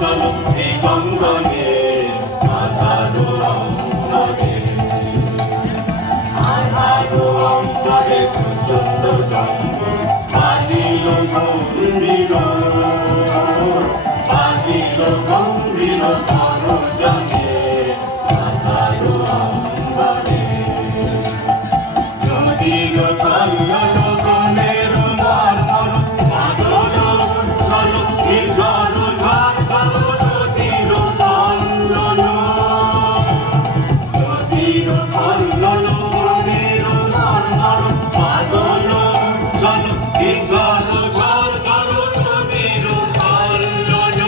চলো দিগঙ্গনে আধারো অন্তরে প্রচন্ড জঙ্গল বাজিল গম্ভীর জনে আধারো অন্তরে নদীর কল্লোল বনের মর্মর মাদল চলো ঝড় ঝড় চলো নদীর কল্লোল বনের মর্মর মাদল চলো ঝড় ঝড় চলো নদীর কল্লোল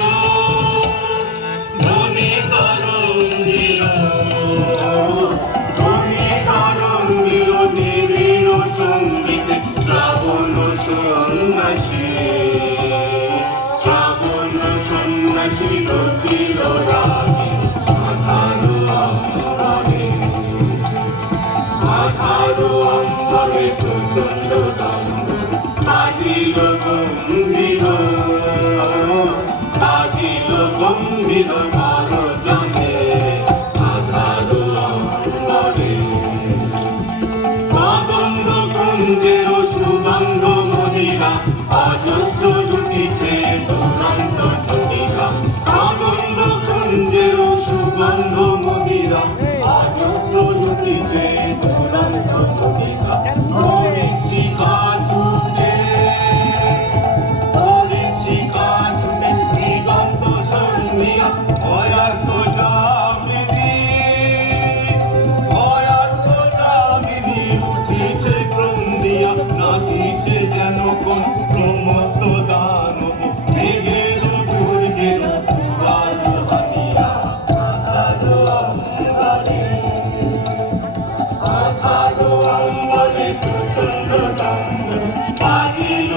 ধ্বনি তরঙ্গিল নিবিড় সঙ্গীতে শ্রাবণ সন্ন্যাসী রচিল রাগে আধারো অন্তরে প্রচন্ড দম্বর বাজিল গম্ভীর গর্জনে আধারো অন্তরে কদম্ব কুঞ্জের সুগন্ধ মদিরা অজস্র জুটিছে দুরন্ত ছটিকা কদম্ব কুঞ্জের সুগন্ধ মদিরা অজস্র জুটিছে দুরন্ত ছটিকা মরীচিকা ছুটে দিগন্ত সন্ধিয়া অয়ার্ত যামিনী উঠিছে ক্রন্দিয়া নাচিছে যেন কোন প্রমত্ত দানব মেঘের দুর্গের দুয়ার ভাঙিয়া আধারো অম্বরে প্রচন্ড দম্বর বাজিল